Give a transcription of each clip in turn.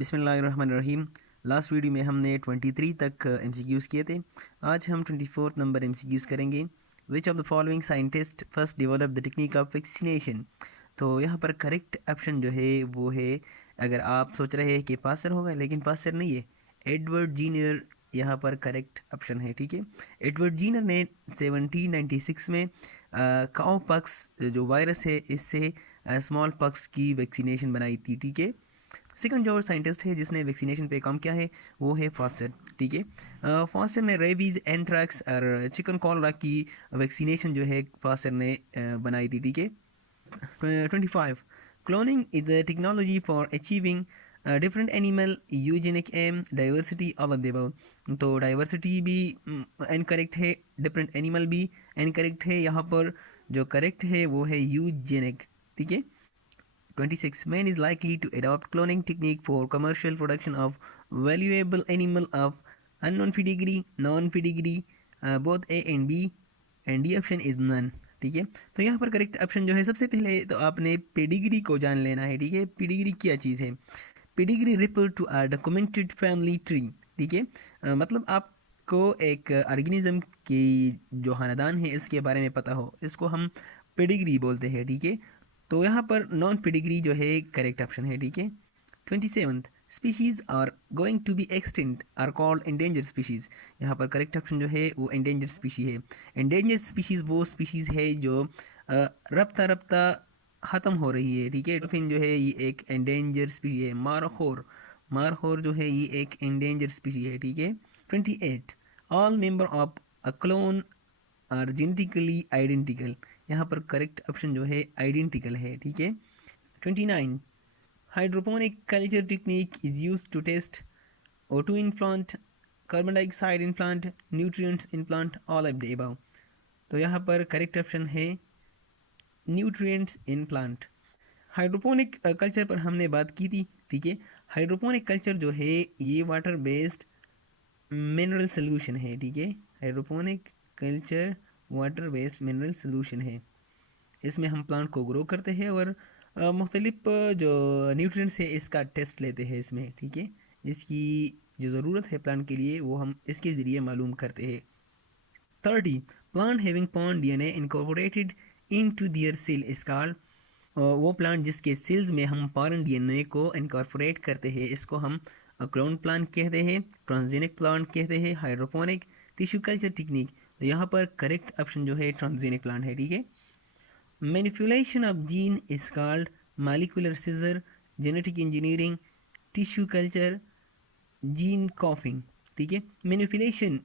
बिस्मिल्लाहिर्रहमानिर्रहीम। Last video में हमने 23 तक MCQs किए थे। आज हम 24 नंबर MCQs करेंगे। Which of the following scientist first develop the technique of vaccination. तो यहाँ पर करेक्ट ऑप्शन जो है वो है, अगर आप सोच रहे हैं कि पास्चर होगा, लेकिन पास्चर नहीं है, एडवर्ड जीनियर यहाँ पर करेक्ट ऑप्शन है। ठीक है, एडवर्ड जीनियर ने 1796 में काउ पक्स जो वायरस है इससे स्मॉल पक्स की वैक्सीनेशन बनाई थी। ठीक है, सेकंड जो साइंटिस्ट है जिसने वैक्सीनेशन पे काम किया है वो है फास्टर। ठीक है, फास्टर ने रेबीज, एंथ्रैक्स और चिकन कॉलरा की वैक्सीनेशन जो है फास्टर ने बनाई थी। ठीक है, 25 cloning is a technology for achieving different animal eugenic M diversity all of the above. तो डाइवर्सिटी भी इनकरेक्ट है, डिफरेंट एनिमल भी इनकरेक्ट है। यहाँ पर जो करेक्ट है वो है यूजेनिक। ठीक है, 26 man is likely to adopt cloning technique for commercial production of valuable animal of unknown pedigree, non pedigree, both A and B, and D option is none। ठीक है, तो यहाँ पर करेक्ट ऑप्शन जो है, सबसे पहले तो आपने पेडिग्री को जान लेना है। ठीक है, पेडिग्री क्या चीज़ है? Pedigree refer to a documented family tree. ठीक है, मतलब आपको एक ऑर्गेनिज्म की जो खानदान है इसके बारे में पता हो, इसको हम पेडिग्री बोलते हैं। ठीक है, तो यहाँ पर नॉन पेडिग्री जो है करेक्ट ऑप्शन है। ठीक है, 27 species are going to be extinct are called endanger species. यहाँ पर करेक्ट ऑप्शन जो है वो एंडेंजर स्पीशी है। एंडेंजर स्पीशीज वो स्पीशीज है जो रफ्ता रफ्ता ख़त्म हो रही है। ठीक है, डॉल्फिन जो है ये एक एंडेंजर स्पीशी है। मारखोर जो है ये एक एंडेंजर स्पीशी है। ठीक है, 28 all member of a clone are genetically identical. यहाँ पर करेक्ट ऑप्शन जो है आइडेंटिकल है। ठीक है, 29 hydroponic culture technique is use to test O2 in plant, carbon dioxide in plant, nutrients in plant, all of the above. तो यहाँ पर करेक्ट ऑप्शन है nutrients in plant. Hydroponic culture पर हमने बात की थी। ठीक है, हाइड्रोपोनिक कल्चर जो है ये वाटर बेस्ड मिनरल सोल्यूशन है। ठीक है, hydroponic culture water based mineral solution है। इसमें हम प्लांट को ग्रो करते हैं और मुख्तलिफ जो न्यूट्रिएंट्स है इसका टेस्ट लेते हैं इसमें। ठीक है, इसकी जो ज़रूरत है प्लांट के लिए वो हम इसके ज़रिए मालूम करते हैं। 30 plant having pond DNA incorporated into their cell is called. वो प्लांट जिसके सेल्स में हम पॉलन DNA को इनकॉर्पोरेट करते हैं इसको हम क्लोन प्लांट कहते हैं, ट्रांसजेनिक प्लांट कहते हैं, हाइड्रोपोनिक टिश्यू कल्चर टेक्निक। तो यहाँ पर करेक्ट ऑप्शन जो है ट्रांसजेनिक प्लांट है। ठीक है, manipulation of gene is called molecular scissor, genetic engineering, tissue culture, gene copying. ठीक है, मैनिपुलेशन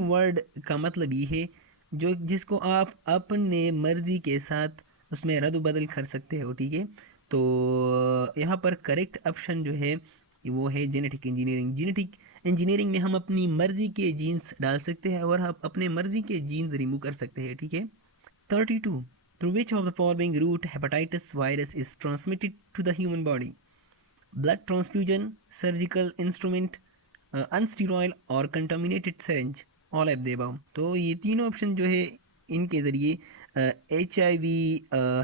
वर्ड का मतलब ये है जो जिसको आप अपने मर्जी के साथ उसमें रद्द बदल कर सकते हो। ठीक है, तो यहाँ पर करेक्ट ऑप्शन जो है वो है जेनेटिक इंजीनियरिंग। जेनेटिक इंजीनियरिंग में हम अपनी मर्जी के जीन्स डाल सकते हैं और हम अपने मर्जी के जीन्स रिमूव कर सकते हैं। ठीक है, 32 through which of the following route hepatitis virus is transmitted to the human body? Blood transfusion, surgical instrument, unsterile or contaminated syringe, all of the above। तो ये तीनों ऑप्शन जो है इनके ज़रिए HIV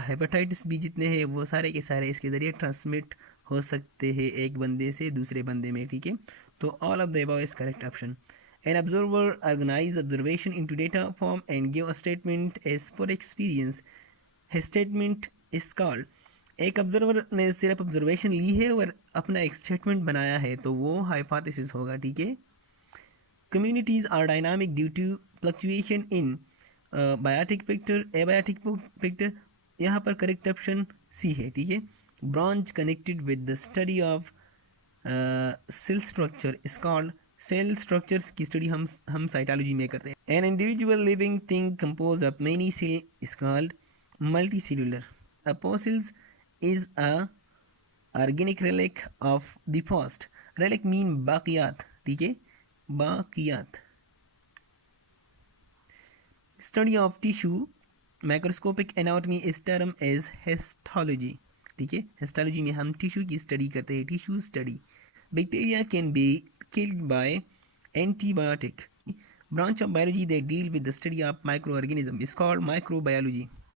हेपेटाइटिस भी जितने हैं वो सारे के सारे इसके ज़रिए ट्रांसमिट हो सकते हैं एक बंदे से दूसरे बंदे में। ठीक है, तो all of the above is correct option. An observer organize observation into data form and give a statement as per experience. His statement is called। एक ऑब्जर्वर ने सिर्फ ऑब्जर्वेशन ली है और अपना एक स्टेटमेंट बनाया है तो वो हाइपोथेसिस होगा। ठीक है, communities are dynamic due to fluctuation in biotic factor, abiotic factor. यहाँ पर करेक्ट ऑप्शन सी है। ठीक है, branch connected with the study of cell structure is called. Cell structures की स्टडी हम साइटोलॉजी में करते हैं। An individual living thing compose of many cell is called multicellular. A fossils is a organic relic of the past. Relic mean बाकियात। ठीक है, बाकियात। Study of tissue microscopic anatomy is term as histology. ठीक है, histology में हम tissue की study करते हैं, tissue study. Bacteria can be killed by antibiotic। Branch of biology that deal with the study of microorganism is called microbiology।